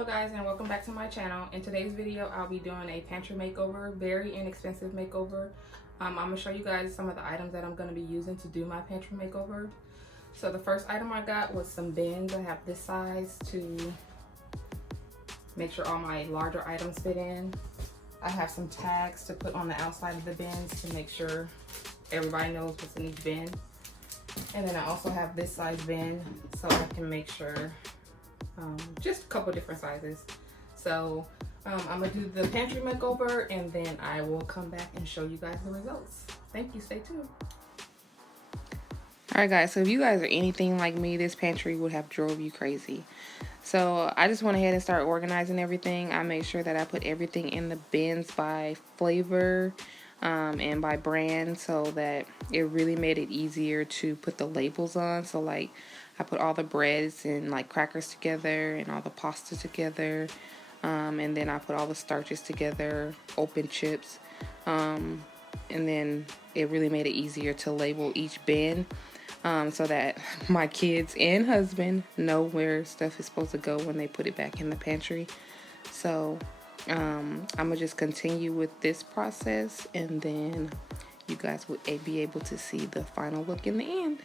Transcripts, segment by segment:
Hello guys, and welcome back to my channel. In today's video I'll be doing a pantry makeover, very inexpensive makeover. I'm going to show you guys some of the items that I'm going to be using to do my pantry makeover. So the first item I got was some bins. I have this size to make sure all my larger items fit in. I have some tags to put on the outside of the bins to make sure everybody knows what's in each bin. And then I also have this size bin so I can make sure just a couple different sizes. So I'm gonna do the pantry makeover and then I will come back and show you guys the results. Thank you, stay tuned. Alright guys, so if you guys are anything like me, this pantry would have drove you crazy. So I just went ahead and started organizing everything. I made sure that I put everything in the bins by flavor and by brand, so that it really made it easier to put the labels on. So like I put all the breads and like crackers together and all the pasta together, and then I put all the starches together, open chips, and then it really made it easier to label each bin, so that my kids and husband know where stuff is supposed to go when they put it back in the pantry. So I'm gonna just continue with this process, and then you guys will be able to see the final look in the end.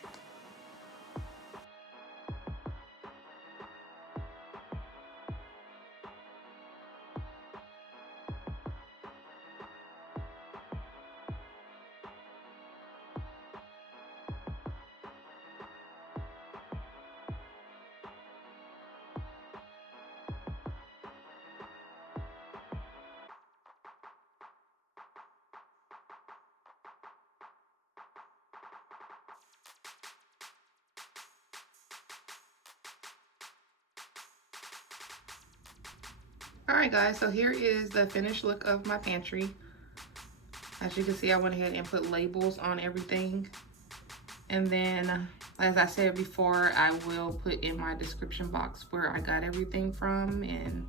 Alright guys, so here is the finished look of my pantry. As you can see, I went ahead and put labels on everything. And then, as I said before, I will put in my description box where I got everything from and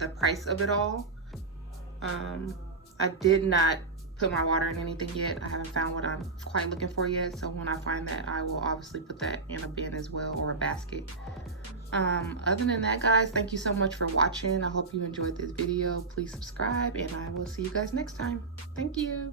the price of it all. I did not put my water in anything yet. I haven't found what I'm quite looking for yet. So when I find that, I will obviously put that in a bin as well, or a basket. Other than that guys, thank you so much for watching. I hope you enjoyed this video. Please subscribe and I will see you guys next time. Thank you.